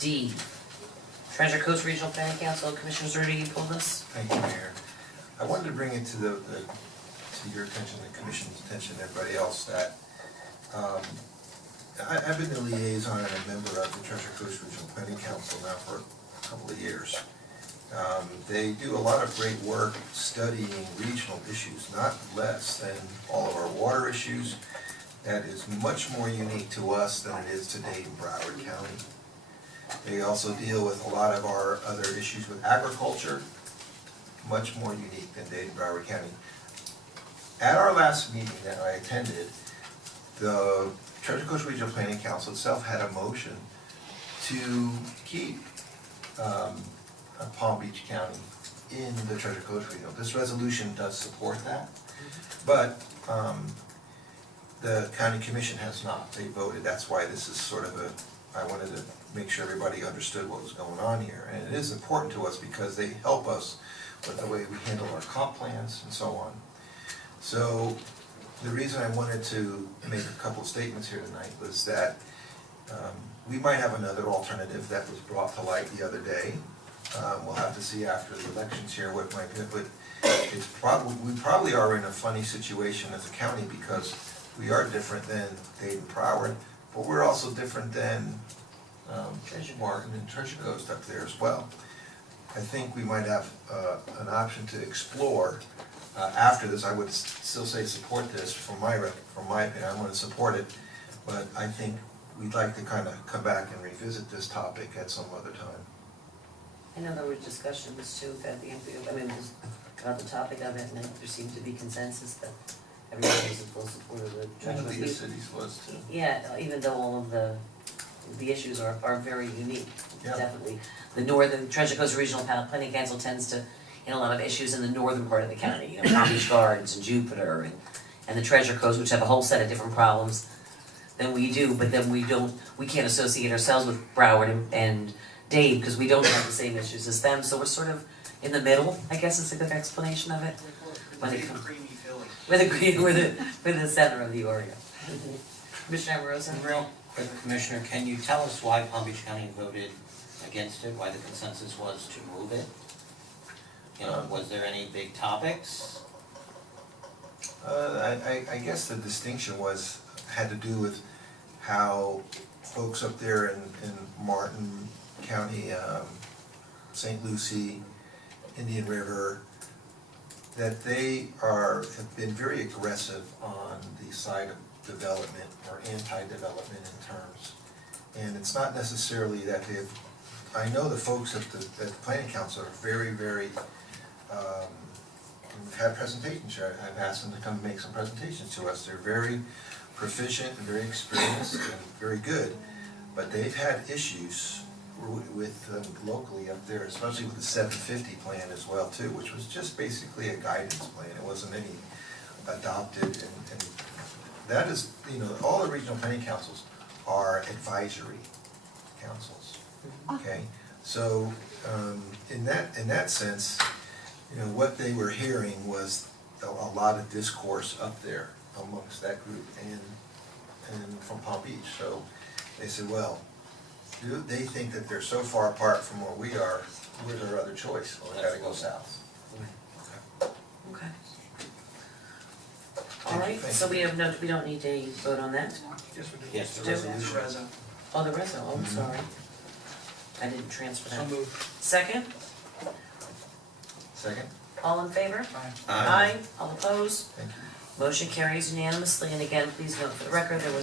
D, Treasure Coast Regional Planning Council, Commissioner Zerdy, you pulled this? Thank you, Mayor. I wanted to bring it to your attention, the Commission's attention, and everybody else, that I've been the liaison and a member of the Treasure Coast Regional Planning Council now for a couple of years. They do a lot of great work studying regional issues, not less than all of our water issues. That is much more unique to us than it is to Dade and Broward County. They also deal with a lot of our other issues with agriculture, much more unique than Dade and Broward County. At our last meeting that I attended, the Treasure Coast Regional Planning Council itself had a motion to keep Palm Beach County in the Treasure Coast Regional. This resolution does support that, but the County Commission has not. They voted. That's why this is sort of I wanted to make sure everybody understood what was going on here. And it is important to us because they help us with the way we handle our comp plans and so on. So the reason I wanted to make a couple of statements here tonight was that we might have another alternative that was brought to light the other day. We'll have to see after the elections here what might be, but we probably are in a funny situation as a county because we are different than Dade and Broward, but we're also different than Martin and Treasure Coast up there as well. I think we might have an option to explore after this. I would still say support this from my opinion. I'm going to support it, but I think we'd like to kind of come back and revisit this topic at some other time. I know there were discussions too at the end, I mean, about the topic of it, and there seemed to be consensus that everybody was in full support of the Treasure Coast. The cities was too. Yeah, even though all of the issues are very unique, Yeah. Definitely. The northern Treasure Coast Regional Planning Council tends to, a lot of issues in the northern part of the county, Palm Beach Gardens and Jupiter, and the Treasure Coast, which have a whole set of different problems than we do, but then we can't associate ourselves with Broward and Dade because we don't have the same issues as them, so we're sort of in the middle, I guess is a good explanation of it. When it comes, we're the center of the area. Commissioner Amoroso? Real quick, Commissioner, can you tell us why Palm Beach County voted against it, why the consensus was to move it? Was there any big topics? I guess the distinction had to do with how folks up there in Martin County, St. Lucie, Indian River, that they have been very aggressive on the side of development or anti-development in terms. And it's not necessarily that I know the folks at the Planning Council are very, very, have presentations here. I've asked them to come make some presentations to us. They're very proficient and very experienced and very good, but they've had issues with locally up there, especially with the 750 plan as well too, which was just basically a guidance plan. It wasn't any adopted, and that is, all the regional planning councils are advisory councils. Okay, so in that sense, what they were hearing was a lot of discourse up there amongst that group and from Palm Beach. So they said, well, they think that they're so far apart from where we are. Where's our other choice? Well, we got to go south. Okay. All right, so we don't need to vote on that? Yes, we do. Yes, The resolution. Oh, the reso, oh, I'm sorry. I didn't transfer that. So moved. Second? Second? All in favor? Aye. All opposed? Thank you. Motion carries unanimously, and again, please note for the record, there was